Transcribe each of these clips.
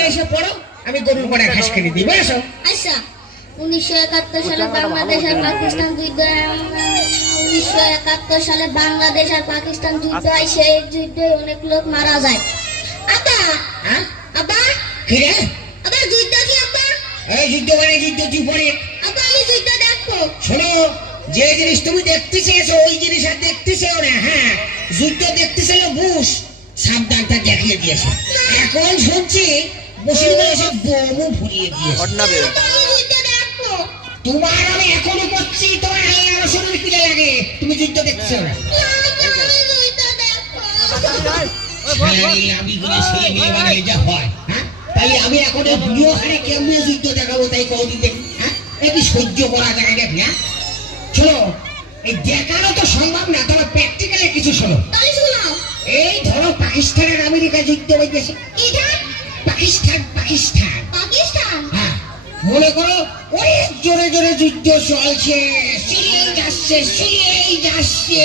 তুমি এসে পড়ো, আমি গরুর পরে ঘাস কেটে দিই, বসো। আচ্ছা, 1971 সালে বাংলাদেশ আর পাকিস্তান যুদ্ধ, 1971 সালে বাংলাদেশ আর পাকিস্তান যুদ্ধ হয়। সেই যুদ্ধে অনেক লোক মারা যায়। আব্বা, হ্যাঁ আব্বা, কি রে? আব্বা যুদ্ধ কি আব্বা? এই যুদ্ধ মানে যুদ্ধ তুই পরে আব্বা আমি যুদ্ধ দেখবো। শোনো, যে জিনিস তুমি দেখতে চেয়েছো ওই জিনিস আর দেখতে চেও না। হ্যাঁ, যুদ্ধ দেখতে চেলো বুশ, সাবধানটা দেখিয়ে দিয়েছে। এখন শুনছি বসির বলে সব বোমও ভরিয়ে দিয়েছে। আব্বা আমি যুদ্ধ দেখবো। তোমার আমি এখনো করছি, তোমার আল্লাহ রসুলের পিলে লাগে, তুমি যুদ্ধ দেখছো না। না, আব্বা, আমি যুদ্ধ দেখবো। আমি গুলো ছেলে মেয়ে বানালে যা হয়, হ্যাঁ? তাই আমি এখন এই ভিডিও খানে কেমনে যুদ্ধ দেখাবো তাই কদিন দেখি, হ্যাঁ? এটি সহ্য করা যায় দেখি, হ্যাঁ? শোনো, এই দেখানো তো সম্ভব না, তোমার প্র্যাকটিক্যালে কিছু শোনো। তাহলে শোনাও। এই ধরো পাকিস্তান আর আমেরিকা যুদ্ধ হইতেছে। এটা পাকিস্তান পাকিস্তান পাকিস্তান। হ্যাঁ, মনে করো অনেক জোরে জোরে যুদ্ধ চলছে, সিরিয়াল যাচ্ছে সিরিয়াল যাচ্ছে।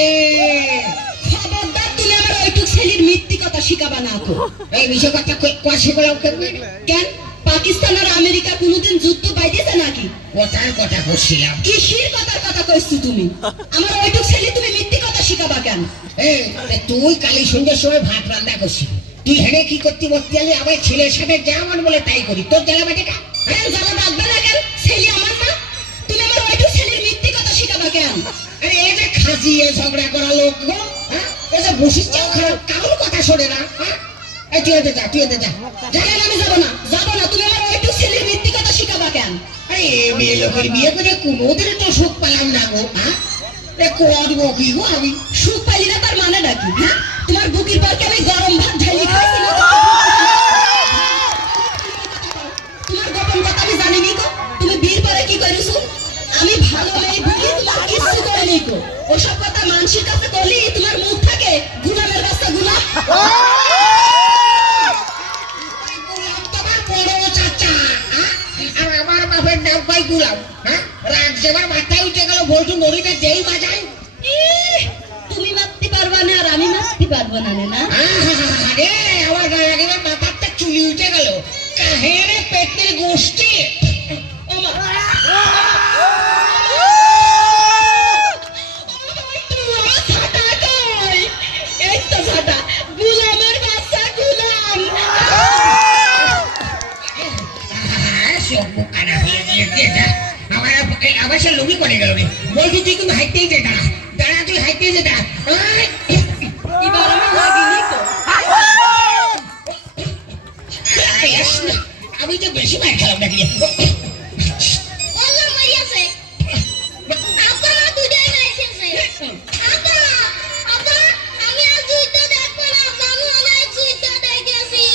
খবরদার তুমি আমার ওইটুক ছেলের মিথ্যি কথা শিখাবা না তো। এই বিষয় কথা কোয়াশে বলাও কেমনে? কেন পাকিস্তান আর আমেরিকা কোনোদিন যুদ্ধ বাইরেছে নাকি? কথার কথা বলছিলাম। কিসের কথার কথা কইছো তুমি? আমার ওইটুক ছেলে তুমি মিথ্যি কথা শিখাবা কেন? এই তুই কালি সন্ধ্যের সময় ভাত রান্না করছিস, তুই হেনে কি করতে বলতে গেলে আমার ছেলের সাথে যা মন বলে তাই করি, তোর জ্বালা বাটে কা? কেন জ্বালা বাঁধবে না কেন? ছেলে আমার না, তুমি আমার ওইটুক ছেলের মিথ্যি কথা শিখাবা কেন? আরে এই যে খাজিয়ে ঝগড়া করা লোক গো, হ্যাঁ? এই যে বসিস চাও খারাপ কারোর কথা শোনে না, হ্যাঁ? এই তুই এতে যা, তুই এতে যা। কেন আমি যাবো না? যাবো না, তুমি আমার ওইটুক ছেলের মিথ্যি কথা শিখাবা কেন? আরে এই মেয়ে লোকের বিয়ে করে কোনোদিন তো সুখ পেলাম না গো, হ্যাঁ? এ করবো কি গো আমি? সুখ পাইলি না তার মানে নাকি? হ্যাঁ, তোমার বুকের পর আমি গরম ভাত ঢালি খাইছি না? তোমার গোপন কথা আমি জানি নি গো। তুমি বিয়ের পরে কি করিছো? আমি ভালো মেয়ে বলি তোমার কিছু করিনি গো। ওসব কথা মানুষের কাছে বলি তোমার মুখ থাকে গুলামের বাচ্চা গুলাম। গোলাম তোমার বড় চাচা, হ্যাঁ? আর আমার বাপের নাম পাই গোলাম, হ্যাঁ? রাগ যেবার মাথায় উঠে গেল, বলছো নদীতে যেই বাজায়। ইহ, তুমি মারতে পারবা না আর আমি মারতে পারবো না না? আরে আমার গায়ে একেবারে মাথাটা চুলি উঠে গেল, কাহেরে পেটের গোষ্ঠী। ওমা ছাটা কই? এই তো ছাটা, গুলামের বাচ্চা গুলাম। সব কানা হয়ে গিয়েছে, যা। আমার সে লুঙ্গি করে গেল রে, বলছি তুই কিন্তু হাইটেই যে দাঁড়া, দাঁড়া তুই হাইটেই যে দাঁড়া। এবার আমি লাগিনি তো। আমি তো বেশি মার খেলাম নাকি? ওলা মারিয়াছে। আব্বা দুটাই মারিয়েছে। আব্বা, আব্বা আমি আর যুদ্ধ দেখবো না, আব্বা আমি অনেক যুদ্ধ দেখেছি।